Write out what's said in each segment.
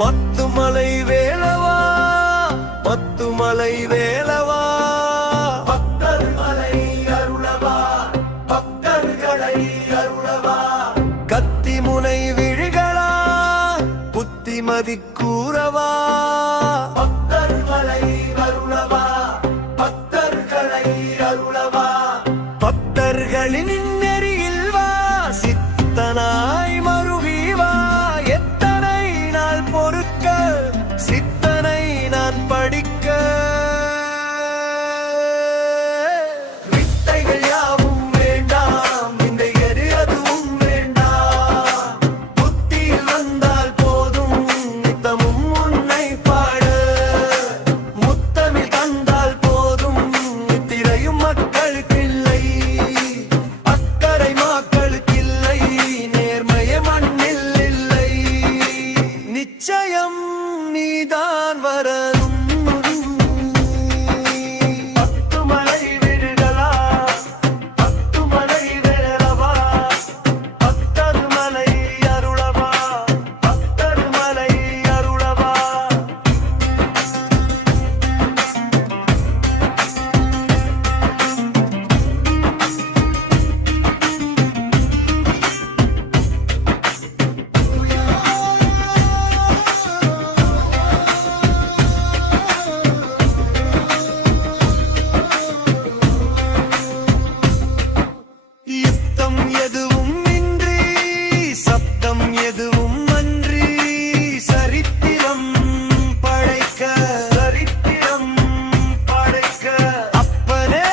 பத்துமலை வேலவா பத்துமலை வேலவா பக்தர்களை அருளவா பக்தர்களை அருளவா கத்திமுனை விழிகளா புத்திமதி கூறவா பக்தர்களை அருளவா பக்தர்களை அருளவா பக்தர்களின் நெறியில் வா சித்தனாய் மருவி வா எத்தனை நாள் பொறுக்க சித்தனை நான் படிக்க வித்தைகள் யாவும் வேண்டாம் விந்தையது அதுவும் வேண்டாம் புத்தியில் வந்தால் போதும் நித்தமும் உன்னை பாட முத்தமிழ் தந்தால் போதும் நித்திரையும் மக்களுக்கு இல்லை அக்கறை மக்களுக்கில்லை நேர்மைய மண்ணில் இல்லை நிச்சயம் நீதான் வரணும் பத்துமலை விடுகளா பத்துமலை வேலவா பக்தர்மலை அருளவா பக்தர்மலை அருளவா யுத்தம் எதுவும் இன்றி சப்தம் எதுவும் அன்றி சரித்திரம் படைக்க அப்பனே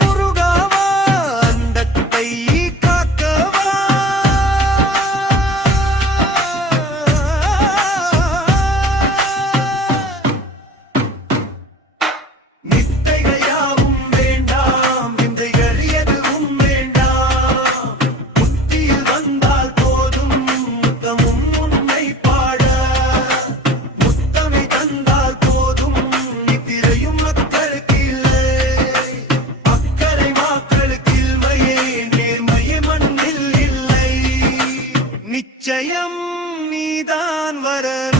முருகாவா அண்டத்தை காக்கவா நித்தைகள் யாவும் வேண்டாம் விந்தைகள் எதுவும் வேண்டாம் புத்தியில் வந்தால் போதும் முத்தமும் உன்னை பாட முத்தமை தந்தால் போதும் நித்திரையும் மக்களுக்கு இல்லை அக்கறை மக்களுக்கு இல்லையே நேர்மைய மண்ணில் இல்லை நிச்சயம் நீதான் வரணும்